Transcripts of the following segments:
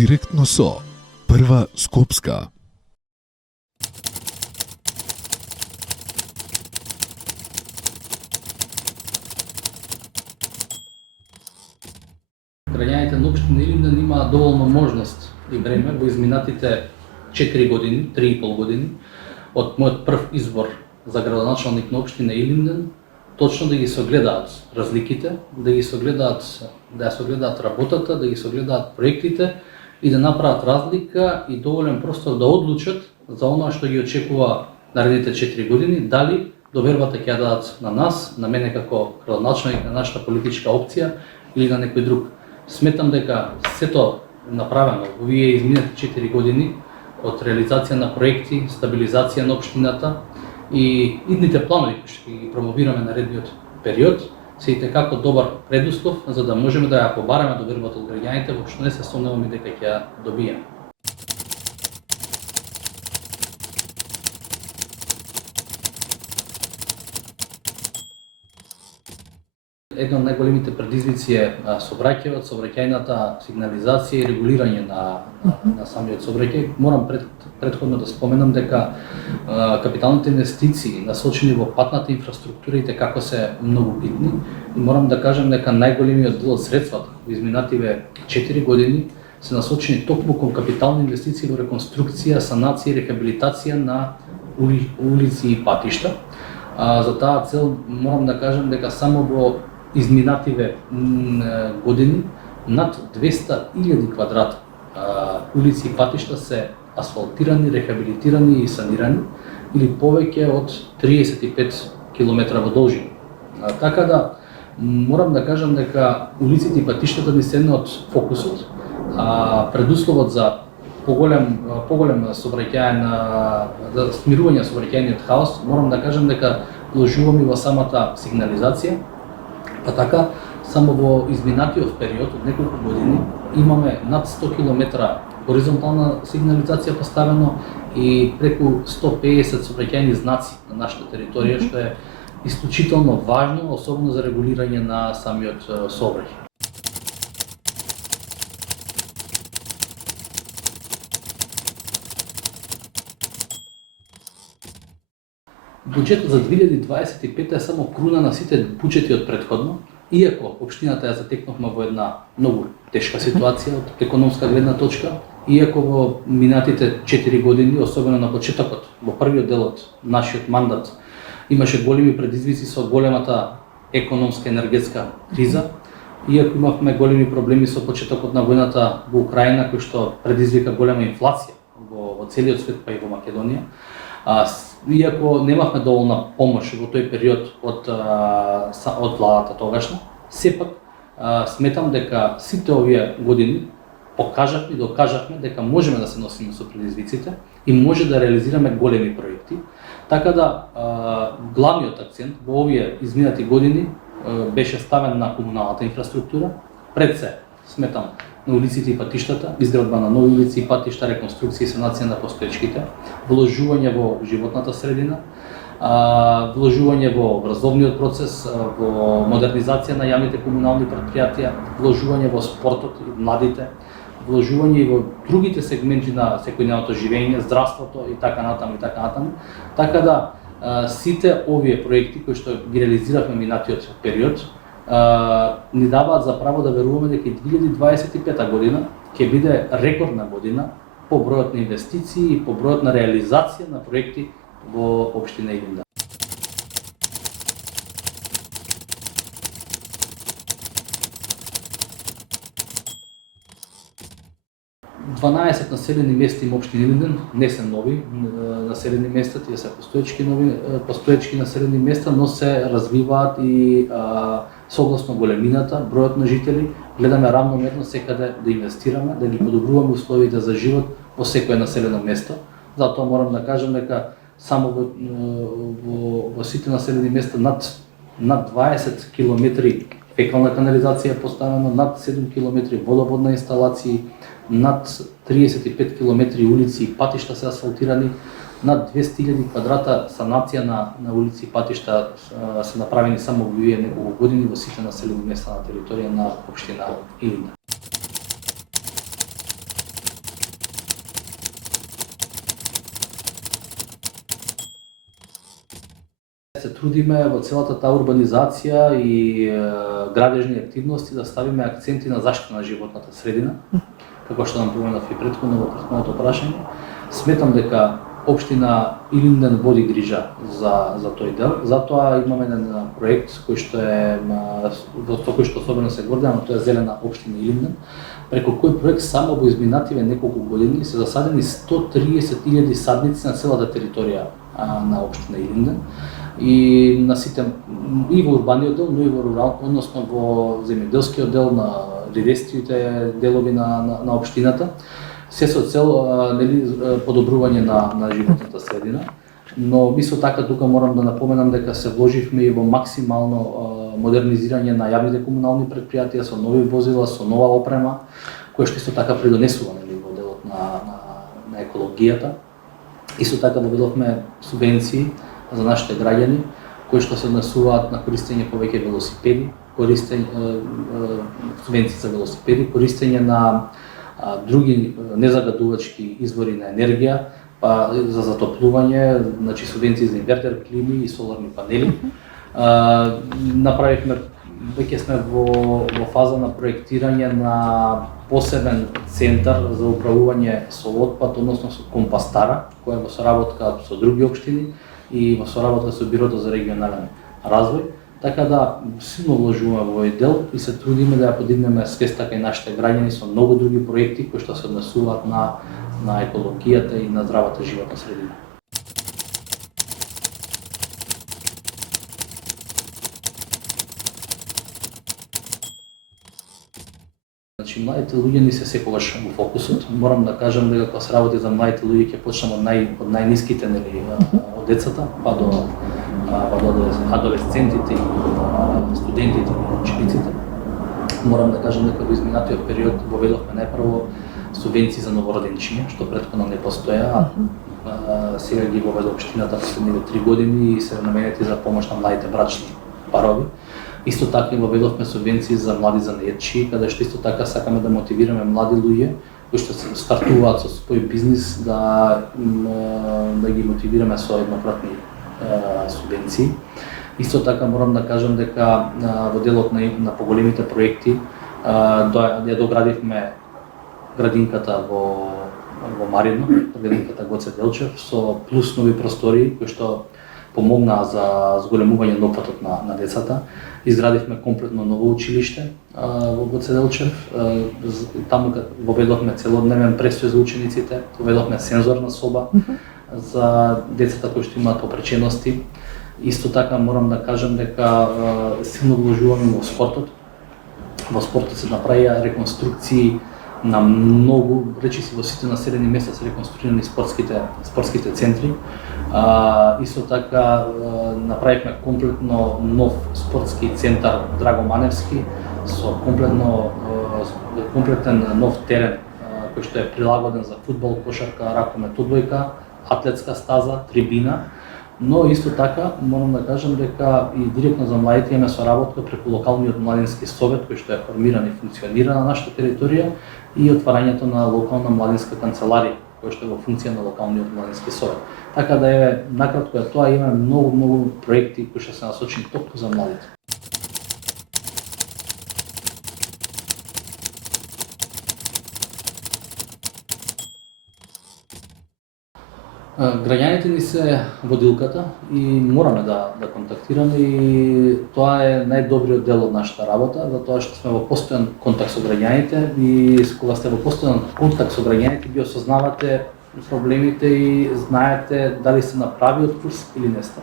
Директно со Прва Скопска. Граѓаните на општина Илинден имаат доволно можност и време во изминатите 4 години, 3,5 години од мојот прв избор за градоначалник на општина Илинден, точно да ги согледаат разликите, да ги согледаат, да согледаат работата, да ги согледаат проектите и да направат разлика и доволен простор да одлучат за оноа што ги очекува наредните 4 години, дали довербата ќе дадат на нас, на мене како градоначалник на нашата политичка опција или на некој друг. Сметам дека сето направено во овие изминати 4 години од реализација на проекти, стабилизација на општината и идните планови кои што ги промовираме наредниот период се итекако добар предуслов за да можеме да ја побараме довербата од граѓаните, во што не се сомневаме дека ќе ја добиеме. Една од најголемите предизвици е сообраќајот, сообраќајната сигнализација и регулирање на самиот сообраќај. Морам претходно да споменам дека капиталните инвестиции насочени во патната инфраструктура итекако се многу битни и морам да кажам дека најголемиот дел од средствата во изминативе 4 години се насочени токму кон капитални инвестиции во реконструкција, санација и рехабилитација на улици и патишта. За таа цел морам да кажам дека само во изминативе години над 200.000 квадрата улици и патишта се асфалтирани, рехабилитирани и санирани или повеќе од 35 км во должина. Така да морам да кажам дека улиците и патиштата ни се една од фокусот, предусловот за поголем сообраќаен за смирување сообраќајниот хаос, морам да кажам дека вложуваме во самата сигнализација. Па така, само во изминатиот период од неколку години имаме над 100 км хоризонтална сигнализација поставено и преку 150 сообраќајни знаци на нашата територија, што е исклучително важно, особено за регулирање на самиот сообраќај. Буџетот за 2025 е само круна на сите буџети од претходно, иако општината ја затекнавме во една многу тешка ситуација од економска гледна точка, иако во минатите 4 години, особено на почетокот, во првиот дел од нашиот мандат, имаше големи предизвици со големата економска енергетска криза, иако имавме големи проблеми со почетокот на војната во Украина, кој што предизвика голема инфлација во целиот свет, па и во Македонија. Иако немавме доволна помош во тој период од владата тогашна, сепак сметам дека сите овие години покажавме и докажавме дека можеме да се носиме со предизвиците и може да реализираме големи проекти. Така да главниот акцент во овие изминати години беше ставен на комуналната инфраструктура, пред се сметам на улиците и патиштата, изградба на нови улици и патишта, реконструкција и санација на постоечките, вложување во животната средина, вложување во образовниот процес, во модернизација на јавните комунални претпријатија, вложување во спортот и младите, вложување и во другите сегменти на секојдневното живење, здравството и така натаму и така натаму. Така да сите овие проекти кои што ги реализиравме минатиот период ни даваат за право да веруваме дека 2025 година ќе биде рекордна година по бројот на инвестиции и по бројот на реализација на проекти во општина Илинден. 12 населени места има општина Илинден, не се нови населени места, тие се постоечки населени места, но се развиваат и согласно големината, бројот на жители, гледаме равномерно секаде да инвестираме, да ги подобруваме условите за живот во секое населено место. Затоа морам да кажам дека само во сите населени места над 20 километри фекална канализација е поставено, над 7 километри водоводна инсталации, над 35 километри улици и патишта се асфалтирани, над 200.000 квадрата санација на улици и патишта се направени само во овие неколку години во сите населени места на територија на општина Илинден. се трудиме во целата таа урбанизација и градежни активности да ставиме акценти на заштита на животната средина, како што нам поменав и претходно во претходното прашање. Сметам дека општина Илинден води грижа за тој дел, затоа имаме еден проект кој што е во кој што особено се гордеам, тоа е Зелена општина Илинден, преку кој проект само во изминативе неколку години се засадени 130.000 садници на целата територија на општина Илинден и на сите и во урбаниот дел, но и во односно во земјоделскиот дел, на редестриите делови на општината, се со цел подобрување на животната средина. Но исто така тука морам да напоменам дека се вложивме и во максимално модернизирање на јавните комунални претпријатија со нови возила, со нова опрема, која што исто така придонесува во делот на екологијата. Исто така доведовме субвенции за нашите граѓани, кои што се однесуваат на користење повеќе велосипеди, субвенции за велосипеди, користење на други незагадувачки извори на енергија, па за затоплување, значи субвенции за инвертер клими и соларни панели. Направивме, веќе сме во фаза на проектирање на посебен центар за управување со отпад, односно со компостара, која е во соработка со други општини и во соработка со Бирото за регионален развој. Така да силно вложуваме во овој дел и се трудиме да ја подигнеме свеста кај нашите граѓани со многу други проекти кои што се однесуваат на екологијата и на здравата животна средина. Значи, младите луѓе ни се секогаш во фокусот. Морам да кажам дека кога се работи за младите луѓе ќе почнам од најниските, од децата, па до адолесцентите и студентите и учениците. Морам да кажам дека во изминатиот период воведовме најпрво субвенции за новороденчиња, што претходно не постоја, сега ги воведе општината последниве 3 години и се наменети за помош на младите брачни парови. Исто така воведовме субвенции за млади занаетчи, каде што исто така сакаме да мотивираме млади луѓе кои што се стартуваат со свој бизнис да ги мотивираме со еднократни субвенции. Исто така морам да кажам дека во делот на поголемите проекти ја доградивме градинката во Маридно, градинката Гоце Делчев со плюс нови простори кои што помогнаа за зголемување на опфатот на децата. Изградивме комплетно ново училиште во Гоце Делчев. Таму воведовме целодневен престој за учениците, воведовме сензорна соба за децата кои што имаат попречености. Исто така морам да кажам дека силно вложуваме во спортот. Во спортот се направија реконструкции на многу, речиси во сите населени места се реконструирани спортските центри. Исто така направивме комплетно нов спортски центар Драго Маневски со комплетен нов терен кој што е прилагоден за фудбал, кошарка, ракомет, одбојка, атлетска стаза, трибина. Но исто така морам да кажам дека и директно за младите имаме соработка преку локалниот младински совет кој што е формиран и функционира на нашата територија и отварањето на локална младинска канцеларија кој што е во функција на локалниот младински совет. Така да е накратко е тоа, имаме многу проекти кои што се насочени токму за младите. Граѓаните ни се водилката и мораме да контактираме и тоа е најдобриот дел од нашата работа, затоа што сме во постојан контакт со граѓаните и кога сте во постојан контакт со граѓаните ги осознавате проблемите и знаете дали се на правиот курс или не сте.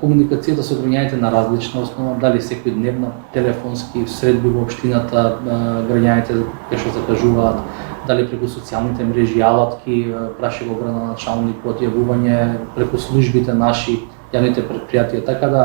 Комуникацијата со граѓаните на различна основа, дали секојдневна, телефонски, средби во општината, граѓаните кај што закажуваат, дали преку социјалните мрежи, алатки, прашливо градоначалникот, јавување преку службите наши, јавните претпријатија, така да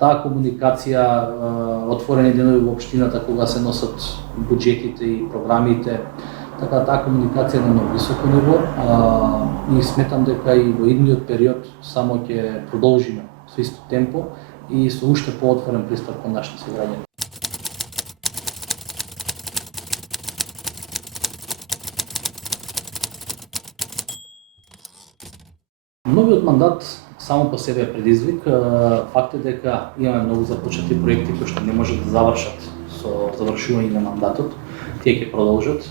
таа комуникација, отворени денови во општината кога се носат буџетите и програмите, така таа комуникација на многу високо ниво и сметам дека и во идниот период само ќе продолжиме со исто темпо и со уште поотворен пристап кон нашите сограѓани. Новиот мандат само по себе е предизвик. Факт е дека имаме многу започнати проекти кои што не можат да завршат со завршување на мандатот. Тие ќе продолжат.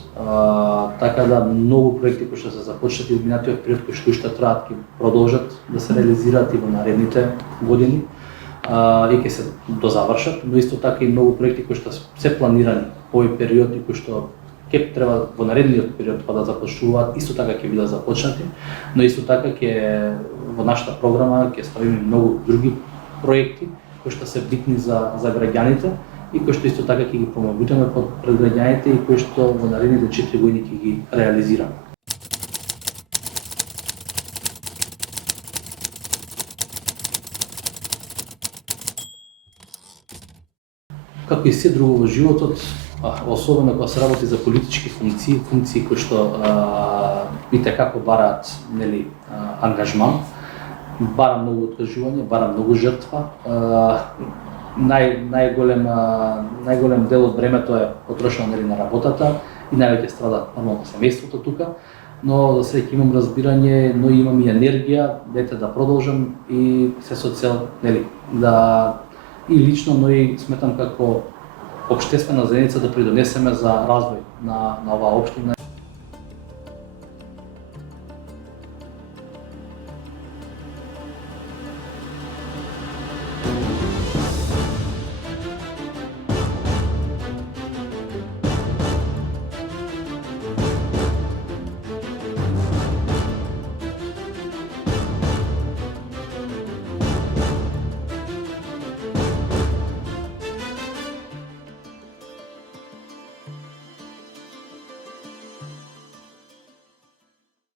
Така да многу проекти кои што се започнати од минатиот период кои што уште траат ќе продолжат да се реализираат и во наредните години и ќе се дозавршат, но исто така и многу проекти кои што се планирани во овој период и кои што ќе треба во наредниот период да започнуваат, исто така ќе бидат започнати, но исто така ќе во нашата програма ќе ставиме многу други проекти кои што се битни за граѓаните и кои што исто така ќе ги промовираме пред граѓаните и кои што во наредните 4 години ќе ги реализираме. Како и се друго во животот, особено кога се работи за политички функции кои што и како бараат, нели, ангажман, бара многу откажување, бара многу жртва. Најголем дел од времето е потрошено, нели, на работата и највеќе страда нормално семејството тука, но за среќа имам разбирање, но имам и енергија да продолжам и се со цел, нели, да и лично, но и сметам како општествена заедница да придонесеме за развој на оваа општина.